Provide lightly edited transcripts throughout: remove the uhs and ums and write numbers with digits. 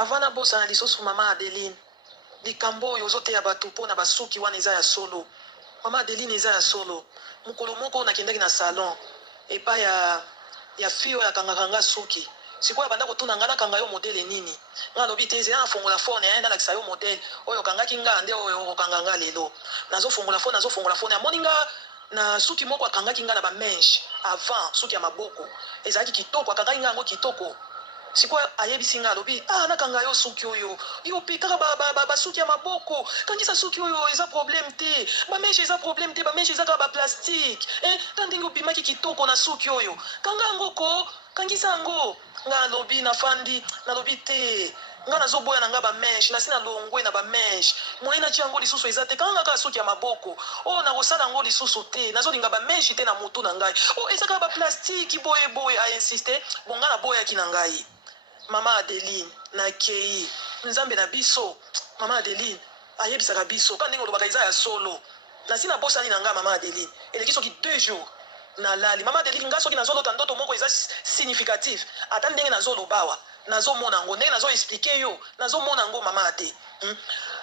avant na bosa na lisusu mama Adeline likambo oyo ozoteya bato mpo na basuki wana eza ya solo. Mama Adeline eza ya solo. Mokolo moko nakendaki na salon epai ya fille oyo akangaka nga suki. Sikoyo banda kotuna nga nakanga yo modele nini. Nga lobi te eza nafongola phone ya ndalakisa yo modele oyo kangaki nga nde oyo okanga nga lelo. Nazofongola phone amoni nga na suki moko akangaki nga na ba mèche avant suki ya maboko. Ezalaki kitoko akangaki nga yango kitoko. Sikoyo ayebisi nga alobi nakanga yo suki oyo yo pe kaka basuki ya maboko kangisa suki oyo eza problème te bameshe eza problème te bameshe eza kaka baplastique ta ndenge obimaki kitoko na suki oyo kanga yango ko kangisa yango nga alobi nafandi nalobi te nga nazoboya na nga bameshe nasi nalongwe na bameshe moye natia yango lisusu eza te kanga kaka suki ya maboko nakosala yango lisusu te nazolinga bameshe te na motu na ngai eza kaka baplastique boye ainsiste bonga naboyaki na ngai. Mama Adeline nakei nzambe na biso mama Adeline ayebisaka biso ka ndenge olobaka eza ya solo nasi na bosani na nga mama Adeline eleki soki 2 jours nalali mama Adeline nga soki nazolota ndoto moko eza significatif ata ndenge nazolobawa nazomona yango ndenge nazoexplike yo nazomona yango mama Ade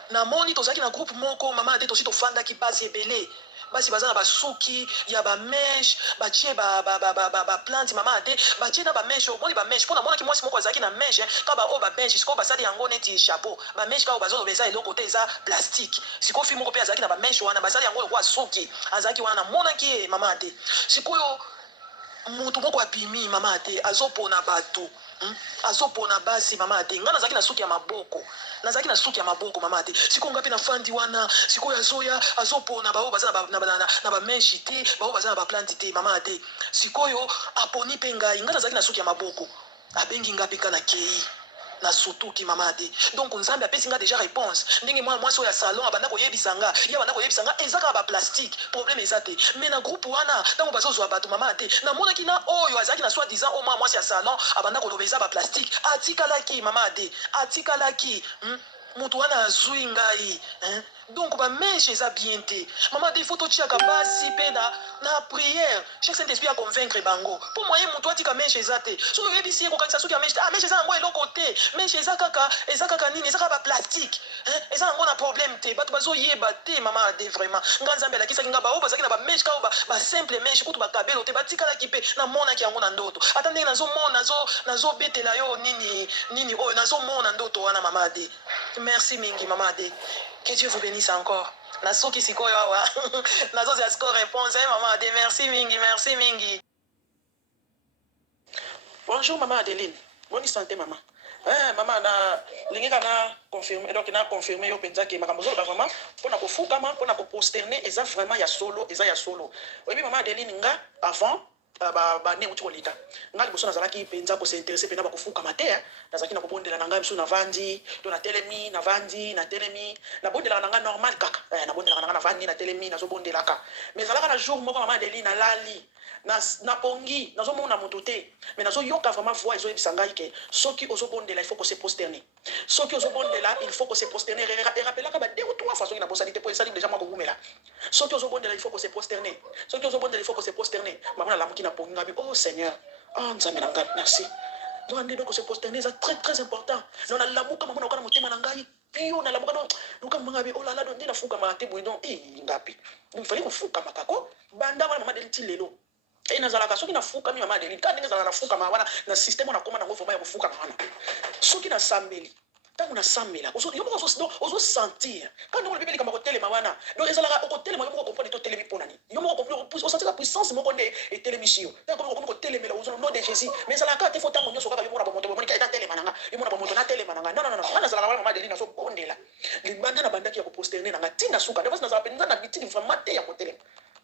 namoni tozalaki na groupe moko mama Ade tosi tofandaki basi ebele basi baza na basuki ya bameshe batie baplante mama Ade batie na bameshe omoni bameshe mpo namonaki mwasi moko azalaki na meshe ka baoyo bameshe sikoyo basali yango neti chapeau bameshe ka oyo bazoloba eza eloko te eza plastique sikoyo fi moko mpe azalaki na bameshe wana basali yango lokwa suki azalaki wana namonaki ye mama Ade sikoyo mutu moko abimi mama Ade azopona bato azopona basi mama Ade nga nazalaki na suki ya maboko mama Ade sikoyo nga mpe nafandi wana sikoyo azoya azopona baoyo baza na bameshe te baoyo baza na baplante te mama Ade sikoyo aponi mpe ngai nga nazalaki na suki ya maboko abengi nga mpe ka na kei na sutuki mama Ade donc nzambe apesi nga déjà réponse ndenge mwasi oyo ya salon abanda koyebisa nga eza kaka baplastique problème eza te mais na groupe wana ntango bazozwa bato mama Ade namonaki na oyo azalaki na soi disant omwa mwasi ya salon abanda koloba eza baplastique atikalaki mama Ade atikalaki mutu wana azwi ngai donc bameshe eza bien te mama Ade faut totiaka basi mpe na prière chaque saint esprit aconvaincre bango mpo moye mutu atika meshe eza te soki oyebisi ye kokangisa soki ya meshe te meshe eza yango eloko te meshe eza kaka nini eza kaka baplastique eza yango na problème te bato bazoyeba te mama Ade vraiment nga nzambe alakisaki nga baoyo bazalaki na bameshe kao basimple meshe kutu bakabelo te batikalaki mpe namonaki yango na ndoto ata ndenge nazobetela yo nini oyo nazomona ndoto wana mama Ade. Merci mingi mama Ade. Que Dieu vous bénisse encore. Nasoki sikoyo awa. Nazozi asko réponse maman Ade. Merci mingi. Bonjour maman Adeline. Bonne santé maman. Maman na lingika na confirmer donc na confirmer yo penza ke makambo ba vraiment pona ko fukama pona ko posterner eza vraiment ya solo oui maman Adeline nga avant ne uti kolita nga liboso nazalaki penza ko s'intéresser pena ba kofuka matea nazalaki na kobondela na ngai biso na vandi to na telemi na vandi na telemi na bondela na ngai normal kaka na bondela na ngai na vandi na telemi nazobondela ka mais zalaka na jour moko maman Adeline na lali na pongi nazomona moto te mais nazoyoka vraiment voix ezoyebisa ngai ke soki ozobondela il faut que se posterner soki ozobondela il faut que se posterner rappelaka ba 2 ou 3 fois soki na bosali te po esali déjà moko gumela soki ozobondela il faut que se posterner soki ozobondela il faut que se posterner maman na lamuki na pongi ngabi oh Seigneur nzambe na ngai merci donc se posterner c'est très très important non na lamuka maman na kana motema na ngai pio na lamuka donc ngabi oh là là donc na fuka ma te boy donc ngapi il fallait ko fuka makako banda wana maman deliti lelo nazalaka soki nafuka mi mama Adeline ka ndenge ezalaka nafuka wana na système nakoma nango vraiment ya kofuka wana soki nasambeli ntango nasambela yo moko ozosentir ka ndenge olobeli likambo kotelema wana donc ezalaka okotelema yo moko okomprendre totelemi mpo nani yo moko osentir la puissance moko nde etelemisi yo ntango okomi kotelemela ozona nom de Jésus mais ezalaka te fo ntango nyonso kaka yo mona bamoto bomonika etatelema nanga yo mona bamoto natelema nanga non nga nazalaka wana mama Adeline nazobondela libanda na bandaki ya koposterne nanga ntina suka nde basi nazala mpenza na bitili vraiment te ya kotelema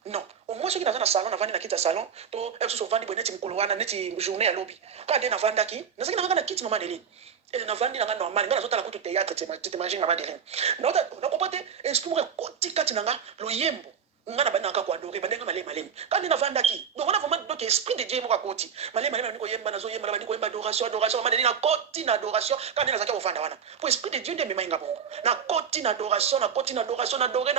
non au moins soki naza na salon navandi na kiti ya salon to mosusu ovandi boye neti mokolo wana neti journée ya lobi kaka nde navandaki nazalaki nanga na kiti mama Adeline navandi nanga normal nga nazotala kutu théâtre temagine mama Adeline nakopa te esprit moko ekoti kati nanga loyembo ngana bana ka kwa adoré bandenga malé malé quand na vanda ki donc on a vraiment donc esprit de Dieu mo ka koti malé malé niko yemba nazo yemba bani ko yemba adoration mama deli na koti na adoration quand na zaka vanda wana pour esprit de Dieu de me mainga bongo na koti na adoration na adoré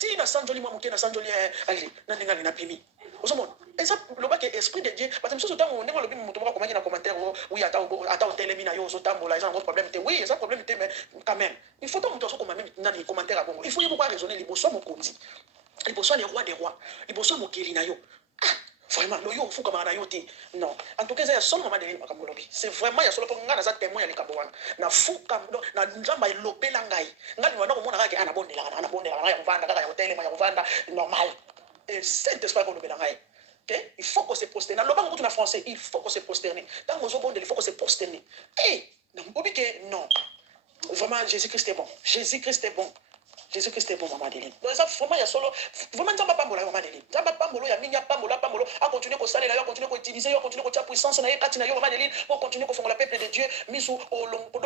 ti na sanjoli mo muke na sanjoli ali na ndinga na pimi osomona eza loba ke esprit de Dieu parce que msusu tango ndenge lobi mutu mo komaki na commentaire oui ata hotelemi na yo so tambola eza un problème te oui eza problème te mais quand même il faut tant mutu so koma même na commentaire bongo il faut yebo pas raisonner liboso mo konzi liboso les rois des rois liboso mo keli na yo vraiment lo yo fuka na yo te non en tout cas ya solo mama de makambo lobi c'est vraiment ya solo pour ngana za témoin ya likambo wana na fuka na nzamba ilobela ngai ngani wana ko mona kaka ana bondela ya kuvanda kaka ya hotel ya kuvanda normal et c'est esprit ko lobela ngai. Okay? Il faut qu'on se prosterner. Dans le banc en français, il faut qu'on se prosterner. Dans nos obondes, il faut qu'on se prosterner. Et non. Vraiment, Jésus-Christ est bon. Jésus-Christ est bon. Jésus-Christ est bon, maman Deline. Donc ça, vraiment, il y a solo. Vraiment, ça va pas mal, maman Deline. Ça va pas mal, il y a minya pas mal, à continuer à saler, à continuer à utiliser, à continuer à faire puissance, à continuer maman Deline, pour continuer à faire le peuple de Dieu, mis au long, pour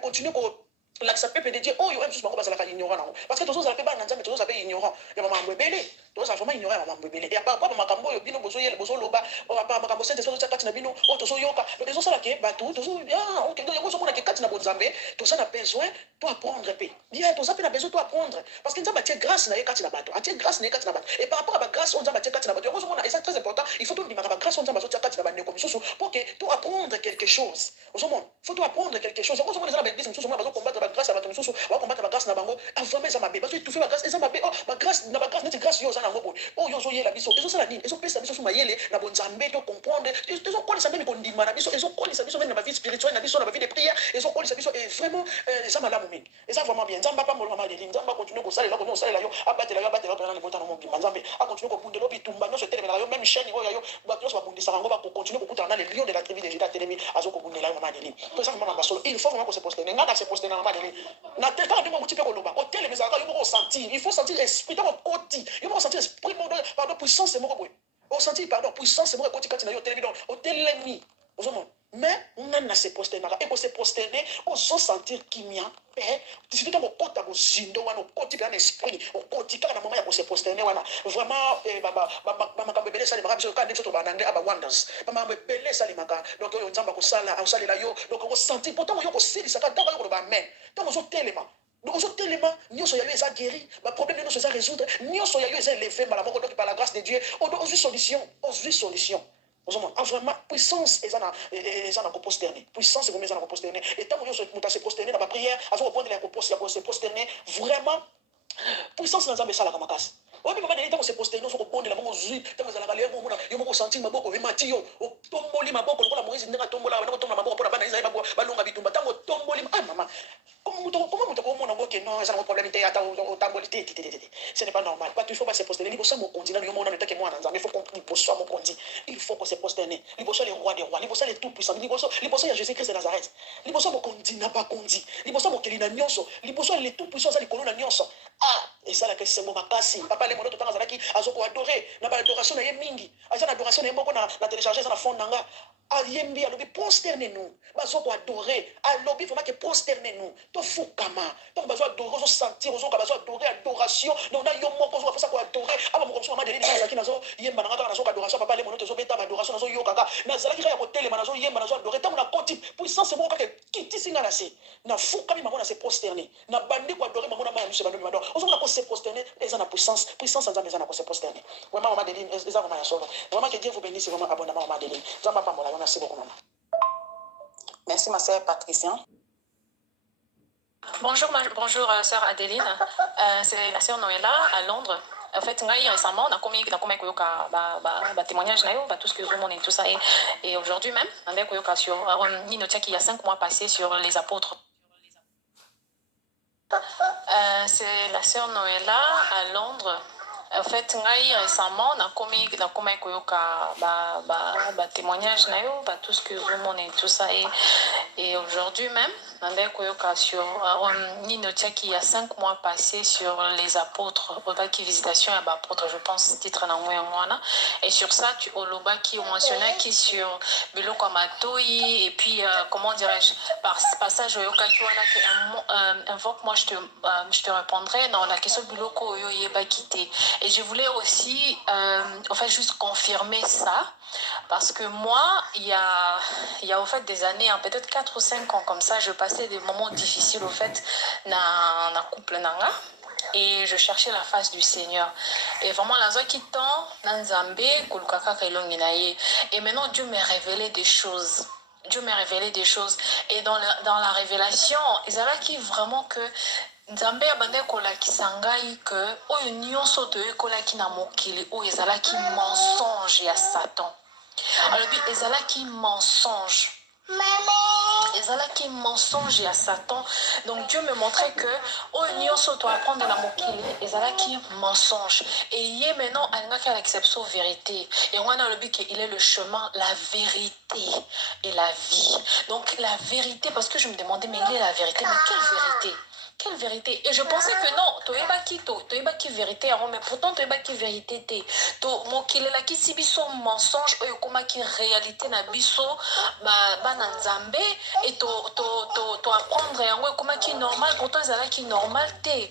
continuer à l'accès peuple de Dieu, oh, il y a un peu de ignorant. Parce que tous les appels, mais tous les appels ignorants. Il y a maman Mbébélé. Tous les vraiment ignorants, maman Mbébélé. Et à part Makambo, il y a Bino Bozo, Bozo Loba, à part Makambo, c'est des choses qui sont Bino, oh, tous les Yoka. Mais les autres, là, qui est battu, tous les ah, ok, donc il y a beaucoup de gens qui ont besoin, tout ça a besoin, toi apprendre, bien, tout ça a besoin, toi apprendre. Parce que nous avons grâce, na yekati na bato, atie grâce na yekati na bato. Et par rapport à la grâce, on a batte kati na bato. Et c'est très important. Il faut tout dire, ma grâce, on a batte kati na bato comme ça, pour que tu apprendre quelque chose. Au monde, faut tout apprendre quelque chose. On a besoin de nous, on va combattre la grâce à bato, on va combattre la grâce na bango. Avant ça m'a bé, parce que tu fais la grâce, et ça m'a bé. Oh, ma grâce, na grâce, n'est grâce yo ça na ngobo. Oh yo yé la biso. Et ça la nine. Et ça pèse la biso sous mayele, na bon zambé, tu comprendre. Et ça colle ça même qu'on dit na biso. Et ça colle ça biso même na vie spirituelle, na biso na vie de prière. Et ça colle ça biso. Et vraiment, ça m'a la moumine. Et ça vraiment bien. Zamba pas mon maman de ligne. Zamba continue ko sala là, ko sala là yo. Abattre là, dans les montagnes mon bima. Zamba a continue ko bunde lobi tumba no se télé là yo même chaîne yo yo. Ba yo so bunde sarango ba continuer ko kutana les lions de la tribu de Juda télémi azo ko bunde là maman de ligne. Pour ça maman ba solo. Il faut vraiment qu'on se poste. Ngana se poste na maman de ligne. Na te quand mo petit peu ko loba. Hôtel mais ça yo mo sentir. Il faut sentir l'esprit dans votre côté. Il faut sentir l'esprit pardon puissance c'est mon ko. Au sentir pardon puissance c'est mon côté quand na yo télémi donc hôtel l'ennemi. Mais on a se prosterner et pour se prosterner on se sentir kimia paix tu sais comme côté au zindo wana côté bien esprit au côté quand na moment ya pour se prosterner wana vraiment mama bebele ça les maka biso quand nexo to banangle aba wonders mama bebele ça les maka donc yo nzamba ko sala au sala yo donc on sentir pourtant yo ko sili ça quand yo ko ba amen donc on so telema donc on tellement nyonso ya yo eza guéri ba problème nyonso eza résoudre nyonso ya yo eza élevé par la grâce de Dieu on doit solution vraiment puissance et ça n'a pas posterné puissance et combien ça n'a pas posterné et tant que nous se posterné dans la prière avant de prendre la se posterner vraiment puissance dans ça la kamakas obi mama ndelita ko se poster no so ko bonde la bongo zui tango za la galère mo mona yo mo ko sentir maboko e mati yo o tomboli maboko ko la moïse ndinga tombola ba ko tombola maboko pour bana isa ba longa bitumba tango tomboli mama comment muto ko mona ngoke non ça n'a pas problème te ata o tamboli te ce n'est pas normal pas il faut pas se poster libo ça mo continent yo mona metake moi nzambe il faut qu'on libo mo kondi il faut qu'on se poster ne libo les rois des rois libo les tout puissants libo ya Jésus Christ de Nazareth libo mo kondi na pas kondi libo mo kelina nyonso libo les tout puissants za likolo na nyonso ah et ça la que c'est mon makasi papa les mono to tanga zalaki azoko adorer na ba adoration na ye mingi aza na adoration na moko na télécharger ça na fond nanga ayembi alobi prosterner nous bazoko adorer alobi vraiment que prosterner nous to fukama donc bazo adorer zo sentir zo ka bazo adorer adoration donc na yo moko zo ça ko adorer aba moko so mama de lini zaki nazo yemba nanga na zo adoration papa les mono to zo beta adoration nazo yo kaka na zalaki ka ya hotel nazo yemba nazo adorer tant na koti puissance moko ka kiti singa na se na fukami mama na se prosterner na bandi ko adorer mama na ma monsieur bando mado on va se prosterner et ça na puissance en zamba ça na se prosterner vraiment maman Deline et ça vraiment ya solo vraiment que Dieu vous bénisse vraiment abondamment maman Deline zamba pa mola merci beaucoup maman. Merci ma sœur Patricia. Bonjour sœur Adeline, c'est la sœur Noëlla à Londres. En fait, récemment, on a commis témoignage, tout ce que vous et tout ça. Et aujourd'hui même, on a sur Ninotia qui il y a 5 mois passé sur les apôtres. C'est la sœur Noëlla à Londres. En fait, ngai récemment, na komi koyoka témoignage na yo, tout ce que vous et tout ça et aujourd'hui même, nandai koyoka sur Nino Tchaki il y a 5 mois passés sur les apôtres, qui visitation à apôtres, je pense titre na mwana et sur ça tu oloba qui mentionnait qui sur biloko matoi et puis comment dirais-je par passage yoka qui wana que invoque moi je te répondrai dans la question biloko yo yeba quitté. Et je voulais aussi, en fait, juste confirmer ça, parce que moi, il y a au fait des années, hein, peut-être 4 ou 5 ans comme ça, je passais des moments difficiles, au fait, dans le couple nanga. Et je cherchais la face du Seigneur. Et vraiment, la qui tend, dans Zambé, et maintenant, Dieu m'a révélé des choses. Dieu m'a révélé des choses. Et dans la révélation, ils avaient qui vraiment que Nzambe abande kolakisa ngai que oyo nyonso toyekolaki na mokili oyo ezalaki mensonge ya Satan. Alobi ezalaki mensonge. Ezalaki mensonge ya Satan. Donc Dieu me montrait que oyo nyonso to apprendre na mokili ezalaki mensonge. Et yé maintenant alingaki à l'exception vérité. Et on a alobi qu'il est le chemin, la vérité et la vie. Donc la vérité, parce que je me demandais mais il est la vérité, mais quelle vérité? Quelle vérité? Et je pensais que non, toyeba ki vérité, mais pourtant toyeba ki vérité te. To mokile ki si biso mensonge oyo koma ki réalité na biso ba na Nzambe et to apprendre yango koma ki normal, pourtant ezala ki normal te.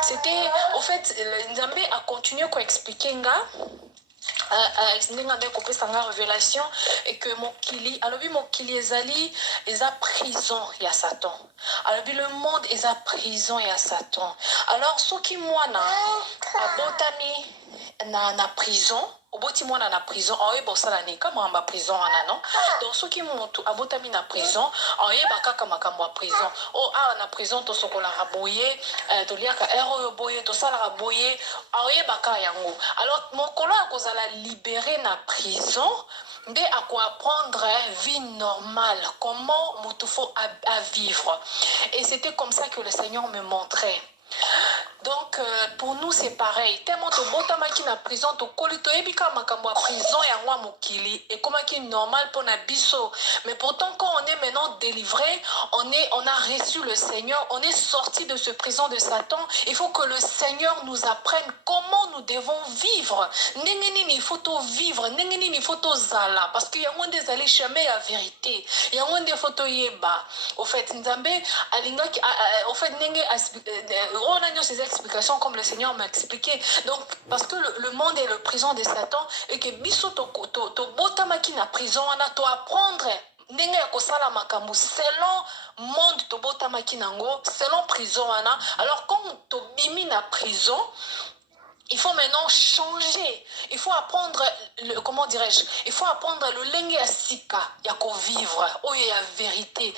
C'était au fait Nzambe a continué ko expliquer nga ndenge kopesa nga révélation et que mokili alobi mokili ezali eza prison ya Satan. Alobi le monde eza prison ya Satan. Alors soki mwana abotami na prison oboti mwana na prison oyeba osala nini kama ma prison wana non. Donc soki moto abotami na prison oyeba kaka makambo ya prison o na prison tosokolaka boye toliaka oyo boye tosalaka boye oyeba kaka yango. Alors mokolo akozala libéré na prison nde apprendre vie normale, comment moto faut à vivre. Et c'était comme ça que le Seigneur me montrait. Donc pour nous c'est pareil. Tellement to botamaki na prison to kolito ebika makambo prison ya ngwa mokili et comment qui normal pour na biso. Mais pourtant quand on est maintenant délivré, on a reçu le Seigneur, on est sorti de ce prison de Satan. Il faut que le Seigneur nous apprenne comment nous devons vivre. Nengeni il faut to vivre, nengeni il faut to zala parce qu'il y a moins des allées chemin la vérité. Il y a moins des photos yeba. Au fait Nzambe alinga au fait nenge on a ces explications comme le Seigneur m'a expliqué. Donc, parce que le monde est le prison de Satan et que biso to botamaki na prison wana to apprendre ndenge ya kosala makambo selon monde to botamaki nango selon prison wana. Alors quand to bimi na prison, il faut maintenant changer. Il faut apprendre, comment dirais-je, il faut apprendre le lengue asika, yako vivre, oh il y a vérité.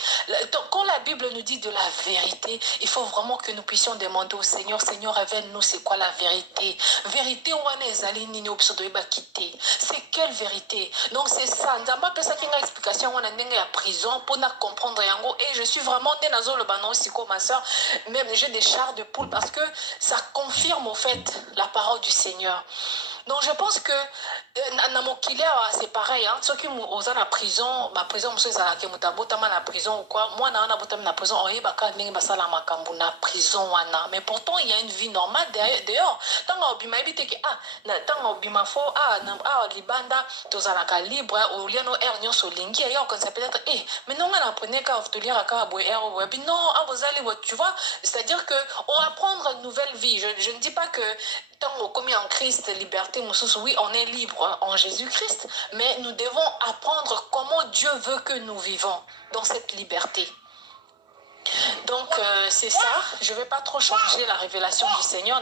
Quand la Bible nous dit de la vérité, il faut vraiment que nous puissions demander au Seigneur, Seigneur, révèle-nous c'est quoi la vérité. Vérité, c'est quelle vérité? Donc c'est ça. Nzamba pesa kinga explication wana ndenge ya prison pour na comprendre yango. Et je suis vraiment dans le banon siko ma soeur, même j'ai des chars de poule parce que ça confirme au fait la parole du Seigneur. Donc je pense que c'est pareil, hein. Ceux qui sont en prison, ma prison, ceux qui sont en prison ou quoi, moi, je suis en prison, on est en prison, mais pourtant, il y a une vie normale dehors. Tant que vous avez dit que, tant que vous avez libanda, tu as libre, ou liano air, nyon solingi, et on peut peut-être, mais non, on apprenait qu'à vous lire à Kaboy air, non, vous allez, tu vois, c'est-à-dire qu'on va prendre une nouvelle vie. Je ne dis pas que tant qu'on commis en Christ, liberté, oui, on est libre en Jésus-Christ, mais nous devons apprendre comment Dieu veut que nous vivons dans cette liberté. Donc c'est ça, je ne vais pas trop changer la révélation du Seigneur.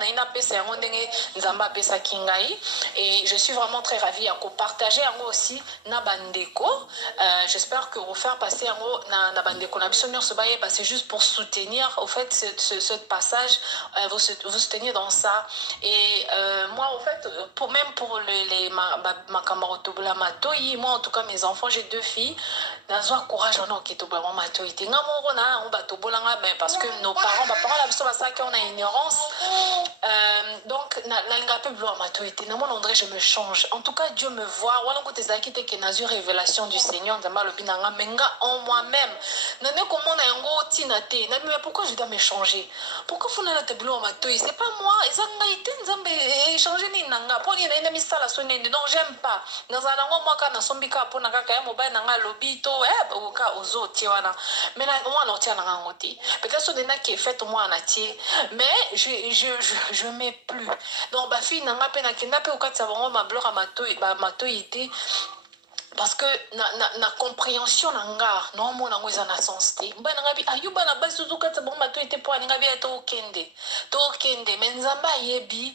Et je suis vraiment très ravie à partager aussi Nabandeko. J'espère que vous faire passer Nabandeko. C'est juste pour soutenir au fait ce passage, vous soutenir dans ça. Et moi au fait, même pour ma camarade moi en tout cas mes enfants, j'ai 2 filles. Dans un courage on a qui est mais parce que nos parents, là, ça qu'on a ignorance. Donc, n'a pas besoin maturité. Non, André, je me change. En tout cas, Dieu me voit. Voilà, quand tu as quitté que n'a eu révélation du Seigneur, dans le binanga, menga en moi-même. N'a pas comment on a un gros tinate. N'a mais pourquoi je dois me changer? Pourquoi faut n'a pas besoin maturité? C'est pas moi. Ils ont été nzambe changer ni nanga. Pour ni na misa la sonne. Non, j'aime pas. Dans un ango moi quand na sombika pour na kaka mobile nanga lobito ka ozo tiwana. Mais là moi non tia nanga ngoti. Peut-être que n'a qui fait moi na tie. Mais je mets plus. Donc ba fille nanga pe na kenda pe okati savongo ma bloc ma matoyité. Parce que na compréhension nanga non mon nango za na sens te mba nanga bi ayuba na basi zo kata bon bato ete po nanga bi to kende mais nzamba yebi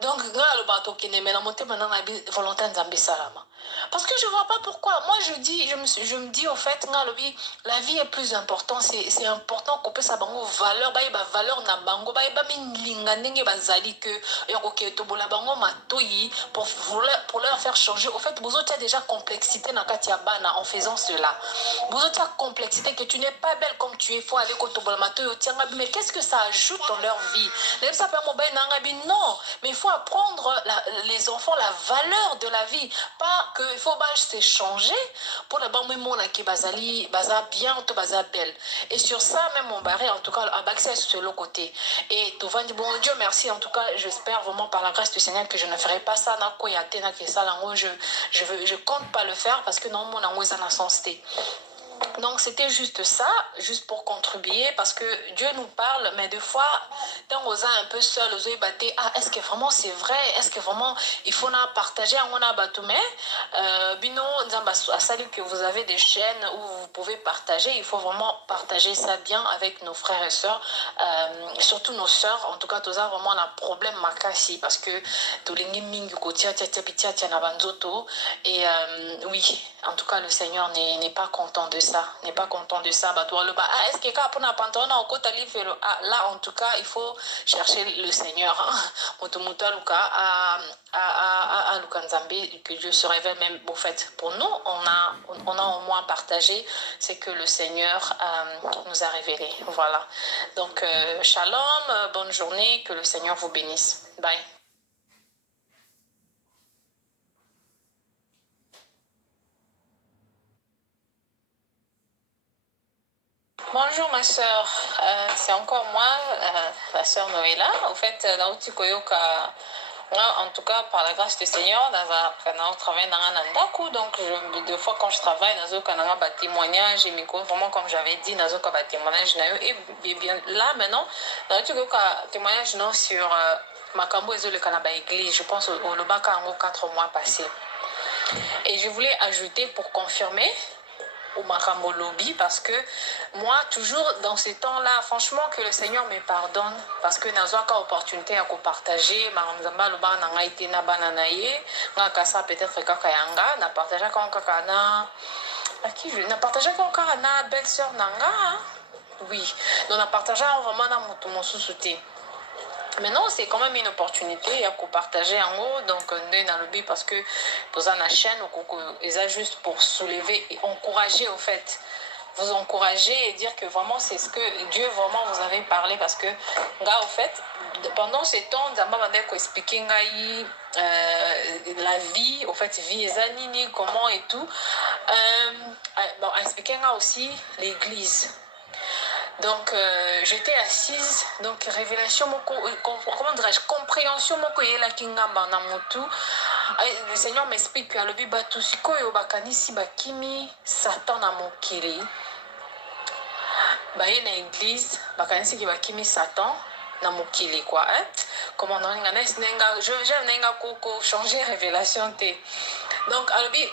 donc nga le bato kende mais na motema nanga bi volonté nzambe salama parce que je vois pas pourquoi moi je me dis au fait nga lobi la vie est plus importante c'est important qu'on peut sabango valeur ba valeur na bango ba minlinga ndenge bazali que yoko ke to bola bango matoyi pour leur faire changer au fait bozo tia déjà complexité na kati ya bana en faisant cela bozo tia complexité que tu n'es pas belle comme tu es faut aller koto bola matoyi tianga mais qu'est-ce que ça ajoute dans leur vie même ça pas mobile nanga bi non mais il faut apprendre les enfants la valeur de la vie pas que il faut se changer pour la banque mon qui bazali baza bien ou baza belle et sur ça même mon barré en tout cas à baxer sur le côté et tout va dire bon Dieu merci en tout cas j'espère vraiment par la grâce du Seigneur que je ne ferai pas ça na koyate na que ça là je compte pas le faire parce que non mon amour ça n'a sens té. Donc c'était juste ça, juste pour contribuer, parce que Dieu nous parle, mais des fois, quand on est un peu seul, on se dit, est-ce que vraiment c'est vrai? Est-ce que vraiment il faut partager on a battu bino salut que vous avez des chaînes où vous pouvez partager, il faut vraiment partager ça bien avec nos frères et sœurs, surtout nos sœurs. En tout cas, tous a vraiment un problème makasi parce que tous les mingi kotia tia na banzoto et oui, en tout cas le Seigneur n'est pas content de ça. N'est pas content de ça. Est-ce que là, en tout cas, il faut chercher le Seigneur. Que Dieu se révèle même. Au fait, pour nous, on a au moins partagé, c'est que le Seigneur nous a révélé. Voilà. Donc, shalom, bonne journée, que le Seigneur vous bénisse. Bye. Bonjour ma soeur, c'est encore moi, la soeur Noëlla. Au fait, en tout cas, par la grâce du Seigneur, dans travail dans un andaku, donc deux fois quand je travaille dans un témoignage, et vraiment comme j'avais dit, dans un témoignage, et bien là maintenant, dans un témoignage sur Makambo et le Canada Église, je pense au Lobaka en 4 mois passés. Et je voulais ajouter pour confirmer au Makambo Lobby parce que moi toujours dans ces temps-là franchement que le Seigneur me pardonne parce que dans une opportunité à partager maramzamba loba nanga été na bananaye nga kasa peut-être kaka yanga na partager quand kaka na à qui je na partager quand kaka na belle-sœur nanga oui donc na partager vraiment na mutu mosusuté. Maintenant, c'est quand même une opportunité à partager en haut, donc on est dans le but parce que dans la chaîne, ils ont juste pour soulever et encourager au fait. Vous encourager et dire que vraiment c'est ce que Dieu vraiment vous avez parlé parce que, gars, au fait, pendant ces temps, Zamba expliquer la vie, au fait, vie et comment et tout. Bon, expliquer aussi l'église. Donc, j'étais assise, donc révélation, comment dirais-je, compréhension, le Seigneur m'explique que le Bible sikoyo bakanisi bakimi Satan na mokili. Baye na église, bakanisi ki bakimi Satan na mokili quoi. Comment on a je changer révélation te. Donc, alobi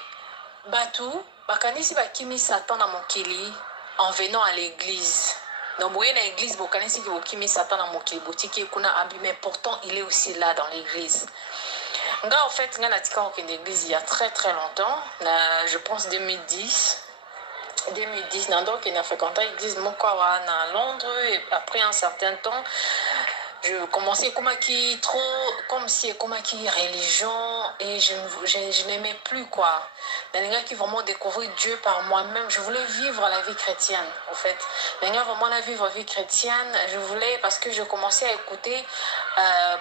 batu bakanisi bakimi Satan na mokili en venant à l'église. Donc, vous voyez l'église, vous connaissez que vous kimi Satan dans mon boutique, mais pourtant, il est aussi là dans l'église. En fait, il y a une église il y a très très longtemps, je pense 2010, donc il a fréquenté l'église Mokawa à Londres, et après un certain temps, je commençais comme si comme qui religion et je n'aimais plus quoi. Dans qui vraiment découvrir Dieu par moi-même, je voulais vivre la vie chrétienne en fait. Dans vraiment la vivre la vie chrétienne, je voulais parce que je commençais à écouter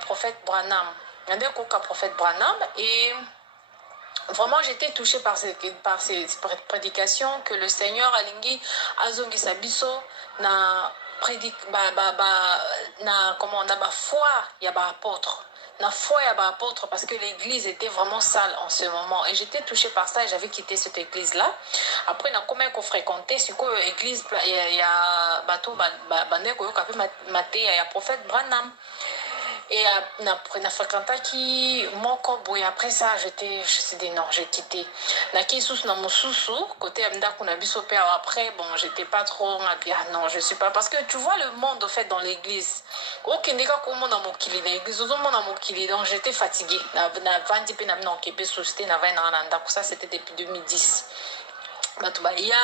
prophète Branham. Il y a un prophète Branham et vraiment, j'étais touchée par ces prédications que le Seigneur Alingi Azongi Sabiso na prédique na comment on a foi il y a apôtre na foi il y a apôtre parce que l'église était vraiment sale en ce moment et j'étais touchée par ça et j'avais quitté cette église là après na comment qu'on fréquentait c'est quoi église il y a bateau bandé ko yo maté il y a prophète Branham. Et na fréquenté mon corps et après ça je suis dit non j'ai quitté na qui sous na mususu côté amda kuna bisope après bon j'étais pas trop bien non je suis pas parce que tu vois le monde en fait dans l'église aucun des cas comme dans mon kili l'église aux hommes dans mon kili donc j'étais fatiguée na vandi pe na non qui peut souster na vaina na ça c'était depuis 2010 Batubaya,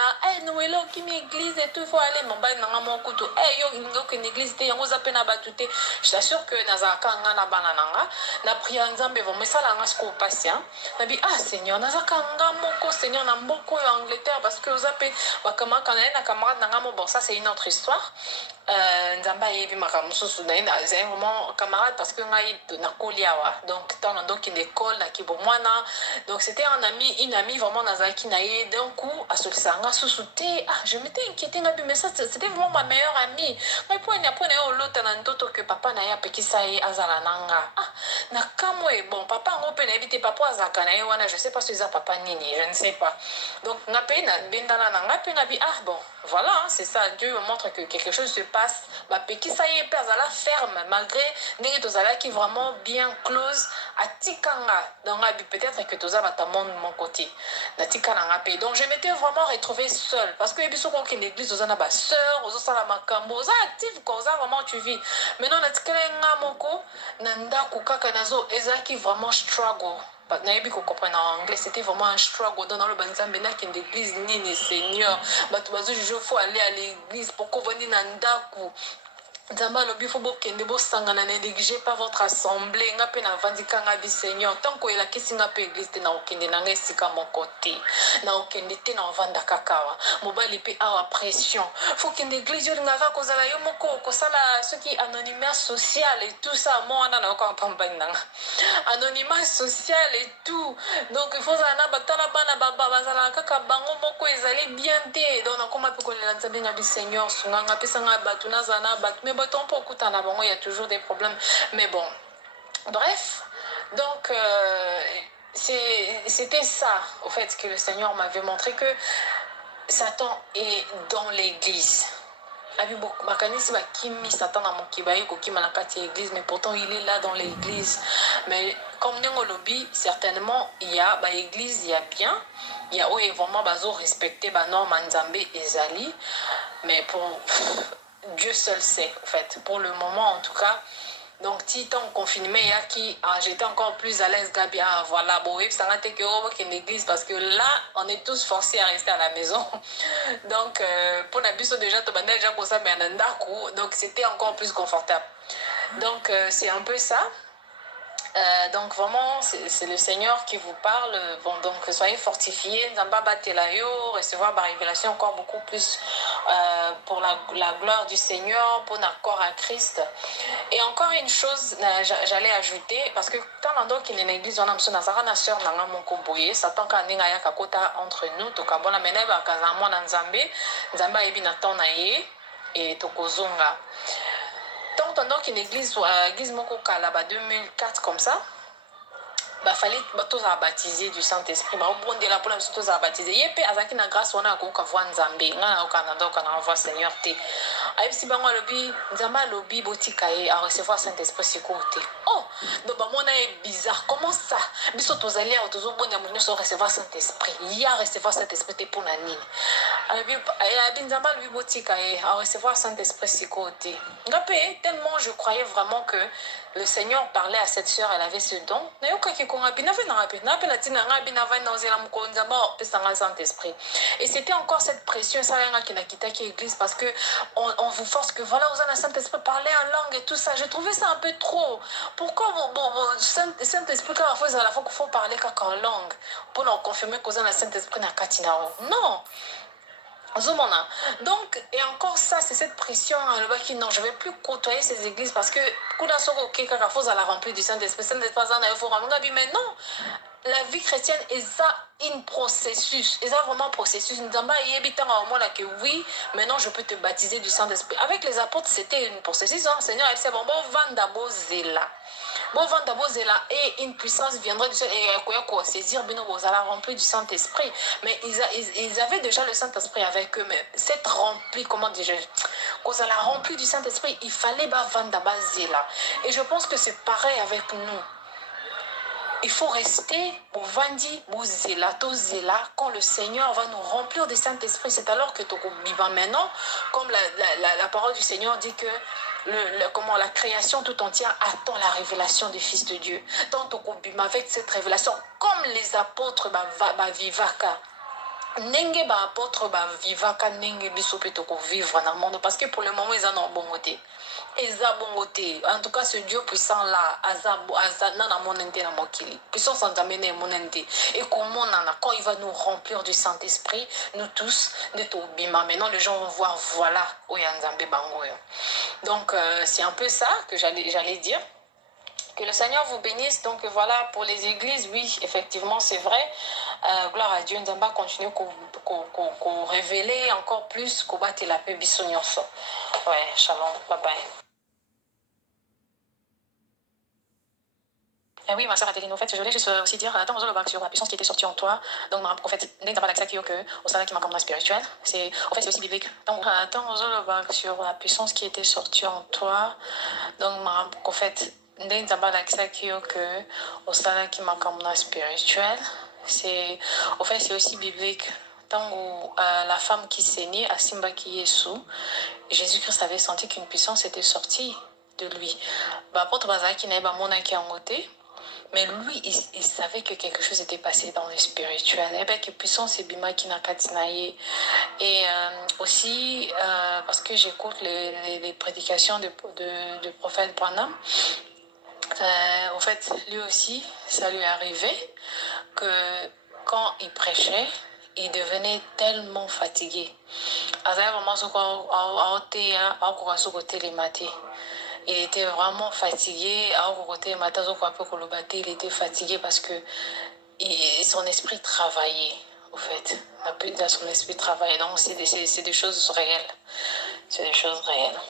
Noël, qui m'église et tout, il faut aller, mon bain dans mon couteau. Yo, une église, il y a un peu na batute. Je t'assure que Nazaka na banananga, na prié ensemble, mais ça la ngas ko patient. Na bi Seigneur, Nazaka moko, Seigneur na mboko en Angleterre parce que vous appelez bakama quand na camarade na bon ça c'est une autre histoire. Nzamba yebi makamususu na c'est vraiment camarade parce que ngai na koliawa. Donc dans donc une école na kibomwana. Donc c'était un ami, une amie vraiment Nazaki na d'un coup à ce sanga sous-souté je m'étais inquiétée mais ça c'était vraiment ma meilleure amie mais pour n'y apprendre au lot nantoto que papa na ya pekisa ye azala nanga na kamwe bon papa ngope na ebité papa azaka na ye wana je sais pas si ça papa nini je ne sais pas donc ngape na bendana na ngape na bi bon voilà hein, c'est ça Dieu me montre que quelque chose se passe ba pekisa ye pe azala ferme malgré ndenge tozala qui vraiment bien close atikanga donc peut-être que toza batamon de mon côté na tikana ngape donc je m'étais vraiment retrouvée seule parce que biso ko une église aux ana sœur aux sala makambo aux active ko za vraiment tu vis maintenant na tikala nga moko na ndaku kaka nazo ezaki vraiment struggle nayebi ko comprendre en anglais c'était vraiment un struggle dans le banzambe na qui l'église nini Seigneur bato bazo je faut aller à l'église pour ko venir na ndaku Nzamba lobi fo bokende bosangana na négligez pas votre assemblée nga pe na vandika nga bi Seigneur tant ko ela kisinga pe église te na okende na nga esika mon côté na okende te na vanda kakawa mobali pe awa pression faut kende église yo ngaka kozala yo moko kosala ce qui anonymat social et tout ça moi na na ko campagne nanga anonymat social et tout donc il faut ça na batala bana baba bazala kaka bango moko ezali bien te donc na koma pe ko lela nzambe nga bi Seigneur sunga nga pesa nga batuna zana bat il y a toujours des problèmes mais bon bref donc c'était ça au fait que le Seigneur m'avait montré que Satan est dans l'église Satan mais pourtant il est là dans l'église mais comme nous lobby certainement il y a l'église il y a bien il y a vraiment respecter normes Nzambe ezali mais pour Dieu seul sait, en fait. Pour le moment, en tout cas. Donc, si tant confinement, il y a qui, j'étais encore plus à l'aise, Gabi. Voilà, bon, ça n'a été que une église parce que là, on est tous forcés à rester à la maison. Donc, pour Nabiso, déjà, tu as déjà posé un ndaku. Donc, c'était encore plus confortable. Donc, c'est un peu ça. Donc vraiment c'est le Seigneur qui vous parle. Bon, donc soyez fortifiés, Nzamba Batelayo, recevoir la révélation encore beaucoup plus pour la gloire du Seigneur, pour l'accord à Christ. Et encore une chose, j'allais ajouter, parce que tant l'endroit qu'il y a une église, on a besoin de sœur nanga moko boye, Satan ka ninga ya kakota entre nous, to kabona meneba kazamwa na Nzambe, Nzamba ebi na ton na ye et tokozonga. Tant pendant qu'une église moko kalaba 2004 comme ça fallait tous baptiser du Saint-Esprit bon de la pour tous baptiser yepé azaki na grâce on a ko voir Nzambe ngana okana voir Seigneur te ayebisi bango lobi Nzamba lobi botikaye à recevoir Saint-Esprit sikote donc mona est bizarre comment ça biso tozali a tozo bonda mona so recevoir Saint-Esprit ya recevoir Saint-Esprit te pour nani ayebisi Nzamba lobi botikaye à recevoir Saint-Esprit sikote ngapé tellement je croyais vraiment que le Seigneur parlait à cette sœur elle avait ce don nayoka ki Saint-Esprit. Et c'était encore cette pression, ça qui n'a quitté l'église parce que on vous force que voilà, vous avez un Saint-Esprit, parler en langue et tout ça. Je trouvais ça un peu trop. Pourquoi Saint-Esprit, quand il faut parler en langue pour nous confirmer que vous avez un Saint-Esprit dans Katina? Non. Donc, et encore ça, c'est cette pression, hein, le bas qui non, je ne vais plus côtoyer ces églises parce que quand on a la remplir du Saint-Esprit, mais non, la vie chrétienne est ça un processus, est ça vraiment un processus. Que oui, maintenant je peux te baptiser du Saint-Esprit. Avec les apôtres, c'était un processus. Hein. Seigneur, elle sait bon, d'abord zéla. Bon, d'abord zéla et une puissance viendrait du Saint-Esprit. Et saisir, vous allez remplir du Saint-Esprit. Mais ils avaient déjà le Saint-Esprit avec eux, mais cette remplie, comment dis-je, qu'on a rempli du Saint-Esprit, il fallait vendre d'abord zéla. Et je pense que c'est pareil avec nous. Il faut rester au Vandi, au Zéla, quand le Seigneur va nous remplir du Saint-Esprit. C'est alors que maintenant, comme la parole du Seigneur dit que comment la création tout entière attend la révélation du Fils de Dieu. Donc, avec cette révélation, comme les apôtres, vivaka. Nenge ba apôtre ba vivaka nenge biso pe toko vivre dans le monde parce que pour le moment ils en ont bon côté. En tout cas ce Dieu puissant là aza na monente na mokili. Puissance en d'amener monente et comment quand il va nous remplir du Saint-Esprit nous tous de to bima maintenant les gens vont voir voilà oyanzambe bango. Donc c'est un peu ça que j'allais dire. Que le Seigneur vous bénisse. Donc voilà, pour les églises, oui, effectivement, c'est vrai. Gloire à Dieu, nous allons continuer qu'on révéler encore plus, qu'on batte la paix, bisognoso. Ouais, shalom, bye bye. Et oui, ma soeur Adeline, au fait, je voulais juste aussi dire, attends, on va sur la puissance qui était sortie en toi. Donc, en fait, dès que tu as que au sein qui m'a comme spirituel, c'est aussi biblique. Donc, attends, on va sur la puissance qui était sortie en toi. Donc, en fait, dès que au sein qui m'a comme spirituel, c'est aussi biblique. Tant où la femme qui saignait, à Simba qui Yesu, Jésus-Christ avait senti qu'une puissance était sortie de lui. Apôtre Bazaki n'avait pas mon inquiet en côté. Mais lui, il savait que quelque chose était passé dans le spirituel. Et bien, que puissance et bima qui n'a katinaye. Et aussi, parce que j'écoute les prédications de prophète Branham, en fait, lui aussi, ça lui est arrivé que quand il prêchait, il devenait tellement fatigué. Il était vraiment fatigué. Il était fatigué parce que son esprit travaillait, en fait. Son esprit travaillait. Donc, c'est des choses réelles. C'est des choses réelles.